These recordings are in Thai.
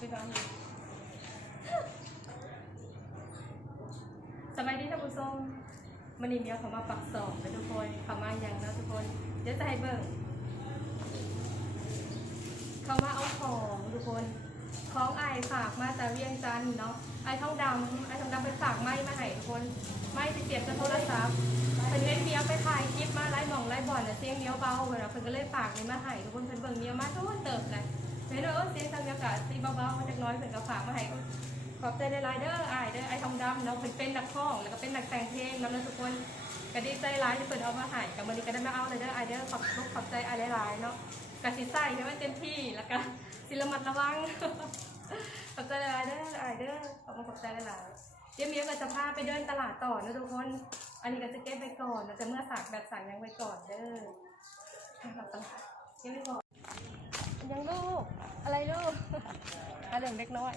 สบายดีท่านผู้ชมมันนี่เมียเขามาปักสอบนะทุกคนเขามาอย่างนะทุกคน เดี๋ยวจะให้เบิ่งเขามาเอาของทุกคนของไอฝากมาจากเวียงจันทน์เนาะไอายทองดำไอายทองดำไปฝากไม้มาให้ทุกคนไม้ติดเสียบกับโทรศัพท์เป็นเล่นเมียไปถ่ายคลิปมาไล่หมองไล่บ่อนนะเสียงเมียเบาเวลาเพิ่นก็เลยฝากนี่มาให้ทุกคนเพิ่นเบิ่งเมียมาทุกคนเติบเลยเห็นเด้อเสียงทางเมียวกะสีเบาๆมาจากน้อยเพิ่นก็ฝากมาให้ขอบใจได้หลายเด้อไอายเด้อไอายทองดำเนาะเพิ่นเป็นนักร้อง แล้วก็เป็นนักแต่งเพลงนำนะทุกคนก็ดีใจหลายที่เพิ่นเอามาให้กับมื้อนี้ก็ได้มาเอาเลยเด้อไอายเด้อขอบขอบใจไอายหลายๆเนาะกะสิใส่ให้มันเต็มที่แล้วก็สิระมัดระวังขอบใจหลายเด้อไอายเด้อขอบคุณขอบใจหลายเดี๋ยวเมียก็จะพาไปเดินตลาดต่อนะทุกคน อันนี้ก็จะเก็บไปก่อนเราจะเมื่อสากแบบสากยังไว้ก่อนเด้อตลาดเก็บไว้ก่อนยังลูก อะไรลูก อะไรเล็กน้อย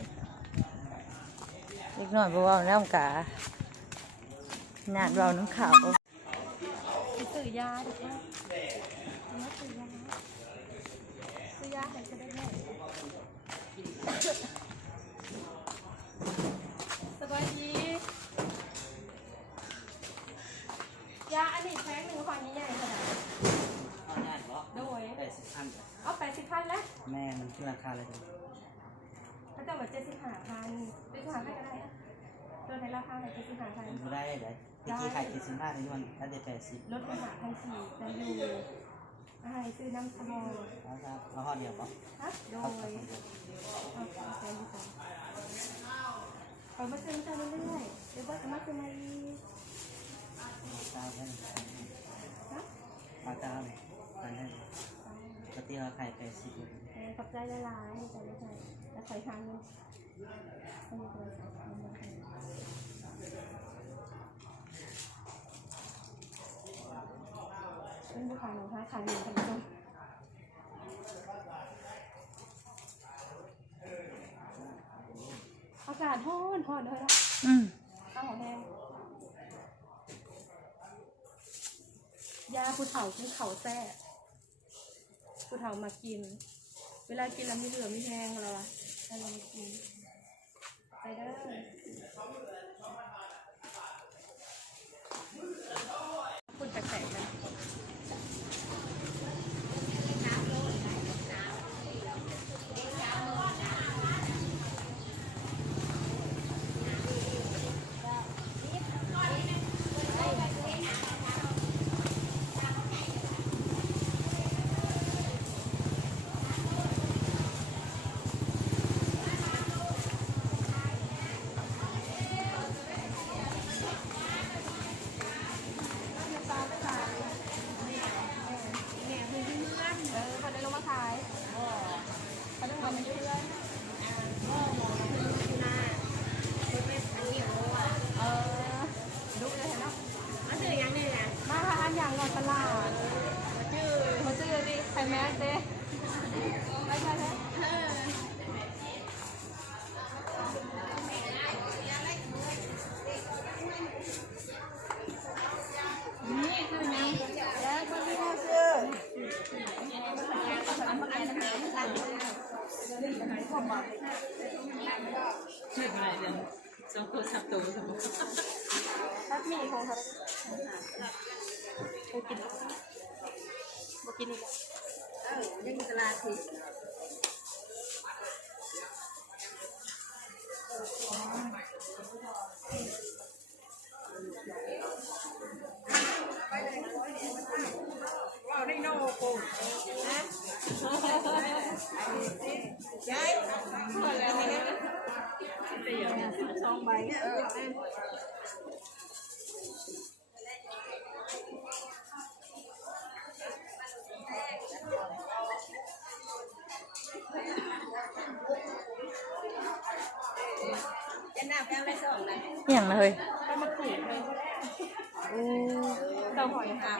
เล็กน้อยบ่เว้าน้ำกาหนาดเว้าน้ำขาวไปซื้อยาเด็กว่ามาซื้อยาซื้อยาไหนจะได้ไหมสบายดียาอันนี้แพ็คหนึ่งขอนี้ใหญ่ขนาดเอาได้เหรอโดยแปดสิบพันเอาแปดสิบพันแล้วแม่มันคือราคาอะไรกั นถ้าจะแบบเจ็ดสิบห้าพันเจ็ดสิบห้าพันก็ได้อะตัวในราคาไหนเจ็ดสิบห้าพันมันก็ได้เลยตะกี้ขายเจ็ดสิบห้าถึงวันถ้าได้แปดสิบลดไปหาพันสี่จะอยู่อะไรซื้อน้ำสมองแล้วครับเราห่อเดียวป่ะฮะโดครับยเอาไปใช้ดีกว่าเอามาซื้อมาเรื่อยๆเดี๋ยวว่าจะมาซื้อมาอีกตามให้ฮะมาตามตามให้ป กติเราขายแปดสิบเออขอบใจละลายใจละใจแล้วใส่ทางนึงอันนี้ตัวใส่ทางนึงเป็นผู้ขายหนูขายขายหนูขายหนูอากาศร้อนร้อนเลยนะอืมข้าวหอมแดงยาผู้เฒ่ากินเขาแซ่ ผู้เฒ่ามากิน เวลากินแล้วมีเหลือมีแห้งแล้วอะให้เรามากินไปได้แปลกๆนะเออเขาได้ลงมาขายเขาได้มาเป็นเพื่อนเออดูเลยเห็นเนาะมาซื้อยังนี่นะมาหาอันอย่างก่อนตลาดมาซื้อมาซื้อดิใครแมสเด้ไม่ใช่ไหม ไม่เป็นไรเดี๋ยวสองตัวสับตัวสมมติถ้ามีคงครับไปกินมากินอีกเออยังมีตลาดสิ สองใบเอออย่างนะเฮ้ยไปมาขูดเลยเตาหอยขาว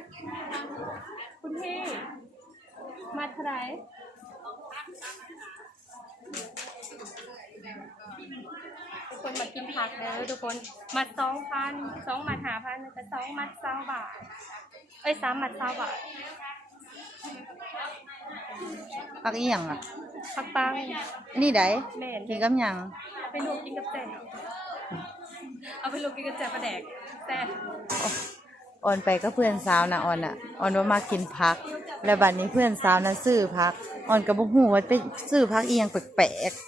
เท่าไหร่ทุกคนมากินผักเลยทุกคนมัดสองพันสองมัดหาพันแต่สองมัดสามบาทเอ้ยสามมัดสามบาทพักอีหยังอะผักปังอันนี่ไดแม่นกินกับหยังเอาไปลวกกินกับแจ่วเอาไปลวกกินกับแจ่วปลาแดกแซ่บ ออนไปก็เพื่อนสาวนะออนอะออนว่ามากินพัก แล้วบัดนี้เพื่อนสาวนะซื้อพักออนก็บ่ฮู้ว่าไปซื้อพักเอียงแปลกๆ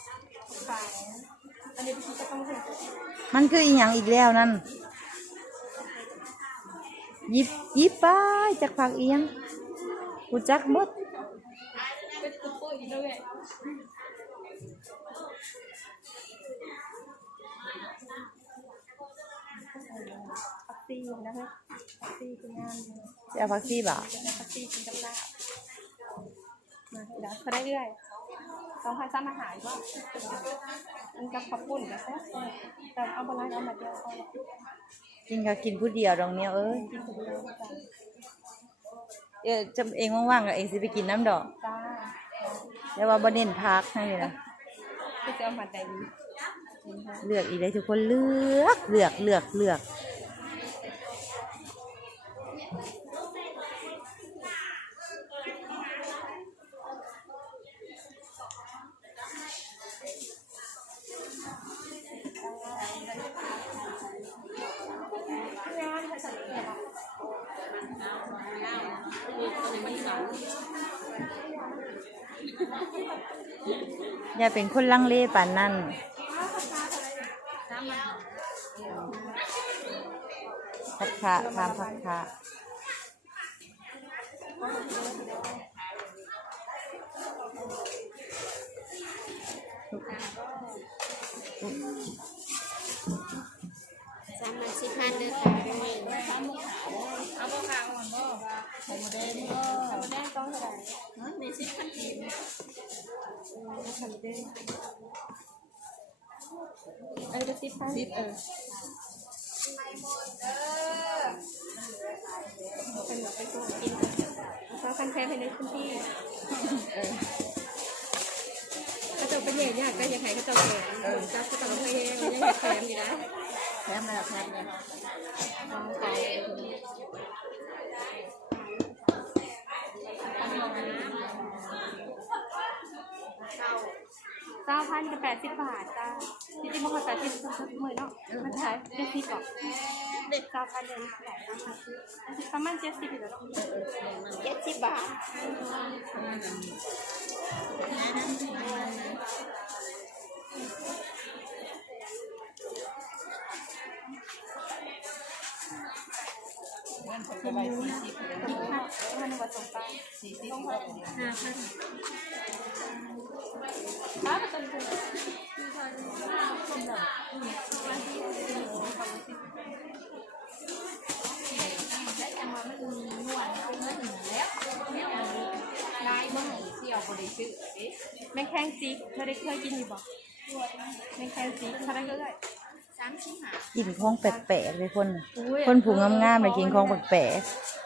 มันคืออีหยังอีกแล้วนั่นยิบยิบไปจากพักเอียงกูจักหมด ซีนะคะผักซีเป็นงานเลยจะเอาพักซี่บ่าผักซีกินกับลาบมาเดี๋ยวเขาได้เรื่อยสองพันซ้ำอาหารว่ามันกับขับปุ่นกับแซ่บแต่เอาบอลไลน์เอามาเดียวเอาละกินก็กินผู้เดียวดองเนี้ยเอ้ยกินคนเดียวจ้าเออจำเองว่างๆก็เองสิไปกินน้ำดอกจ้าแล้วว่าบ่เน้นพักนั่นเลยนะก็จะเอามาแต่งเลือกอีกเลยทุกคนเลือกเลือกเลือกเลือก อย่าเป็นคนลังเลป่านนั่นพักคะตามพักคะ เขาจะเป็นอย่างยากก็ยังไงเขาจะแขนเออจ้าเขาจะลงให้ยังยังแขนอยู่นะแถมแล้วแถมแล้วน้อ เก้าพันกับแปดสิบบาทจ้าจริงๆมันก็แปดสิบสองหมื่นเนาะมันขายเจ็ดสิบหรอกเด็กเก้าพันเดือนเท่าไหร่นะคะประมาณเจ็ดสิบอยู่แล้วเนาะเจ็ดสิบบาทมันวัดสงตาสี่สิบห้าพันบ้าประตูคุณแม่งแข้งจีเธอได้เคยกินอยู่บ่แม่งแข้งจีเธอได้เคยสามสิบห้ากินของแปลกๆเลยคนอุ้ยคนผูงงามๆเลยกินของแปลก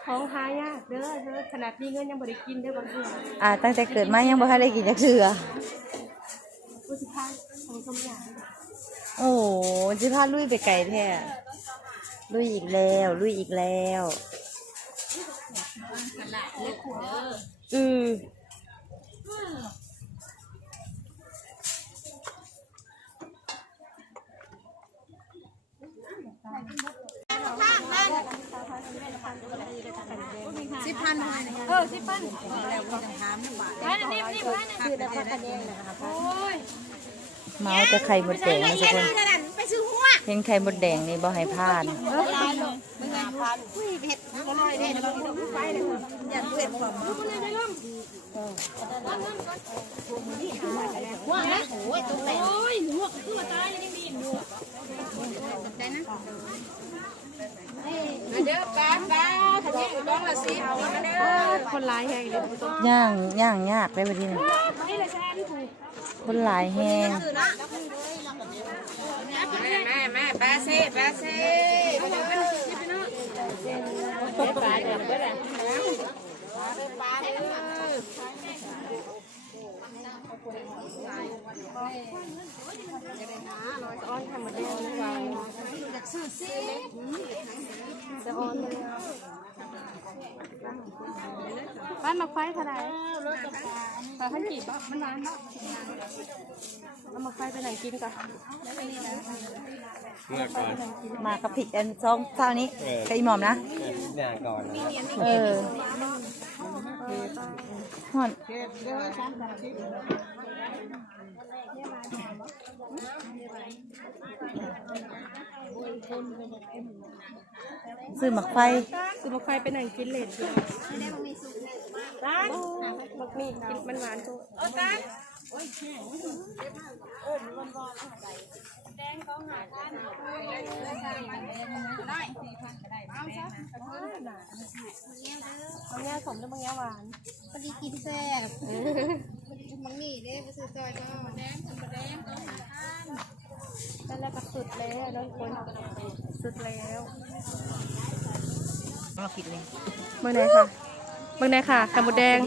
ของหายากเด้อเด้อขนาดมีเงินยังบ่ได้กินเด้อบางเทื่อๆอ่า ตั้งแต่เกิดมายังบ่ทันได้กินจักเทื่อผู้สิพานของสมอย่างโอ้โหสิพาลุยไปไกลแท้ลุยอีกแล้วลุยอีกแล้วอือ สิบพันเลยเออสิปันแล้วก็จะถามน้ำบาทพันนี่นี่พันคือแล้วก็คะแนนนะคะโอ้ยเมาจะไข่หมดแดงนะทุกคนเห็นไข่หมดแดงนี่บ่ให้พลาดลายลงมึงไงพันอุ้ยเผ็ดก็ลอยเด็ดแล้วก็ไป เด้อป้าป้าขันยังอยู่บ้องละสิเอามาเด้อคนร้ายแหงเลยย่างย่างยากไปไปทีนึงคนหลายแหงแม่แม่แป้าเซ่ป้าเซ่าเด้อป้าเด้อ อ้อนทำมาได้ยังไงจะอ้อนเลยบ้านมาไฟเท่าไหร่ปลาพันกีบบ่มันร้านบ่เอามาไฟไปไหนกินก่อนเมื่อก่อนมากับผิดอันสองเท่านี้กับอีหมอมนะเนี่ยก่อนเออ ฮอนซื้อหมักไฟคือมาไฟไปไหนกินเลดเลยร้านบักมีกินมันหวานตัวบางแง่สมแล้วบางแง่หวานพอดีกินแซ่บมังนี่เด้ไปซื้อซอยก็แดงธรรมดาก็หาทานนั่นแหละก็สุดแล้วน้องคนสุดแล้วเราคิดเลยเมื่อไหนค่ะเมื่อไหนค่ะไข่มดแดง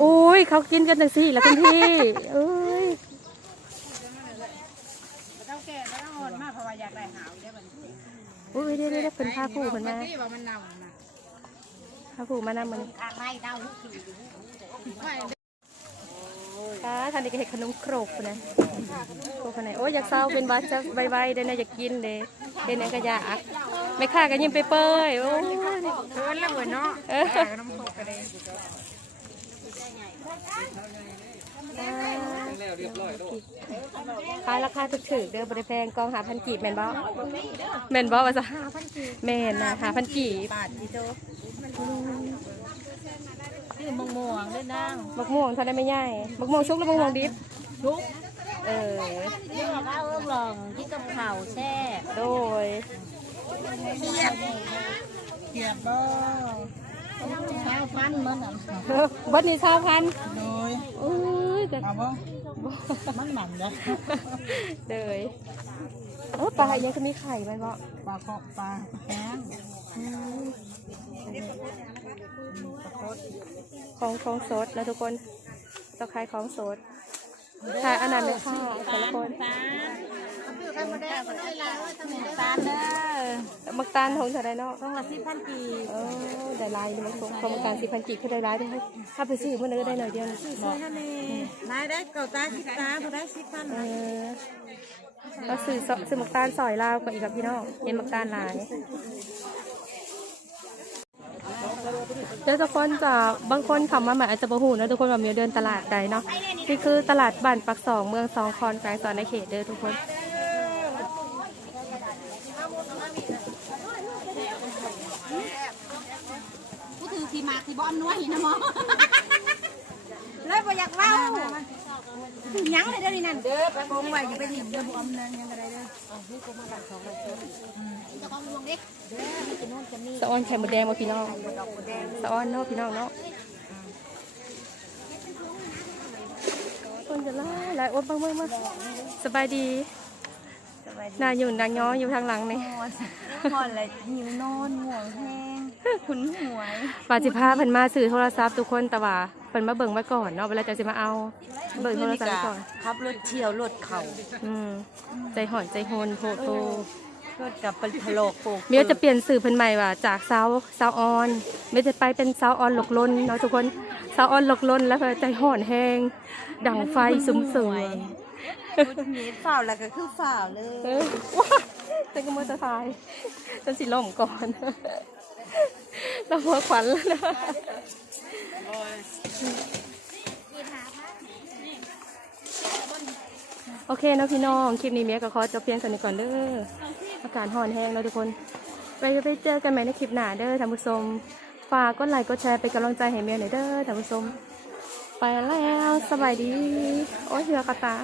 โอ้ยเขากินกันจังสี่แล้วคุณพี่เอ้ย เจ้าแก่แล้วอ่อนมากเพราะ ว่าอยากได้หาวได้บัดนี้อุ้ยเดี๋ยวเดี๋ยวเป็นผ้าผูกมันมาที่ว่ามันเน่านะผ้าผูกมานั่มันข้างในเน่าลูกขี่ไม่ค่ะทันทีก็เห็นขนมโครกพุ่นนะโครกคนไหนโอ้ยอยากเศร้าเป็นวัดจะใบๆเด้นะอยากกินเด้เด้เนี่ยก็อยากไม่ค่ากันยิ้มไปเปยโอ้ยเกินแล้วเหมือนเนาะเออน้ำโคกกระเด็น ขายราคาถูกๆเด้อบริแพงกองหาพันกีบแม่นบ่แม่นบ่ว่าซะแม่นนะหาพันกีบปาดดิโตซื้อมะม่วงด้วยนางมะม่วงเท่าได้ไม่ใหญ่มะม่วงสุกหรือมะม่วงดิบทุกเออนี่ข้าวลองที่กับข้าวแช่โดยเกียบบ่ข้าวฟันมันอะบัดนี้ชาวพันโดยเอ้ ยแต่เอาบ่มันหมันนะเลยเออปลายังก็มีไข่มันบ่ปลาเคาะปลาแห้งของของสดนะทุกคนต้องขายของสดขายอันนั้นเลยค่ะแต่ละคน คือข้าวแดงก็ได้ลาว่าทำไมได้ตาลเด้อมักตาลทงเท่าไรเนาะต้องละสิพันกีเออได้ลายนี่มันคงของมักตาลสิพันกีก็ได้ลายด้วยถ้าไปซื้อมันก็ได้หน่อยเดียวนะบอกนายได้เก่าตาคิดตาผู้ได้สิพันเออเราซื้อซซื้อมักตาลซอยลาวกับอีกกับพี่น้องเห็นมักตาลหลายเดี๋ยวทุกคนจะบางคนคำว่าหมายอาจจะบ่หูนะทุกคนว่ามีเดินตลาดใดเนาะนี่คือตลาดบ้านปักสองเมืองสองคอนแขวงสอนในเขตเด้อทุกคน ผู้ถือทีมากที่บ้อนนัวหินนะหมอเลยบ่อยากเล่าถึงยังเลยเด้อนี่นั่นเด้อไปบงไว้อย่าไปหิมเด้อบ่อมนั่นยังก็ได้เด้อจะของลวงดิสะออนไข่มดแดงมาพี่น้องสะออนเนาะพี่น้องเนาะคนจะไล่ไล่โอ๊ตบ้างเมื่อมาสบายดีนายอยู่นางย้ออยู่ทางหลังนี่นอนเลยหิวนอนห่วงแห้ งขุนหวยป่าจิพาเพิ่นมาซื้อโทรศัพท์ทุกคนแต่ว่าเพิ่นมาเบิ่งไว้ก่อนเนาะเวลาจะสิมาเอา เบิ่งโทรศัพท์ไว้ก่อนขับรถเที่ยวรถเข่าอืมใจหอนใจโฮนโพโทรถกับเป็นพะโลกโปกเมียจะเปลี่ยนสื่อเพิ่นใหม่ว่าจากสาวสาวออนเมียจะไปเป็นสาวออนหลกลนเนาะทุกคนสาวออนหลกลนแล้วเพิ่นใจหอนแฮงดังไฟสุมสวยพุทนี้ฝ่าวแล้วก็คือฝ่าวเลยเออว้าเต้นก็มือจะทายจนสิล่มก่อน เราหัวขวัญแล้วนะโอเคนะพี่น้องคลิปนี้เมียก็ขอจบเพียงเท่านี้ก่อนเด้ออากาศห่อนแห้งแล้วทุกคน ไปไปเจอกันใหม่ในคลิปหน้าเด้อท่านผู้ชมฝากกดไลค์กดแชร์เป็นกำลังใจให้เมียหน่อยเด้อท่านผู้ชม ไปแล้วสบายดี โอ้ยเหือกระตา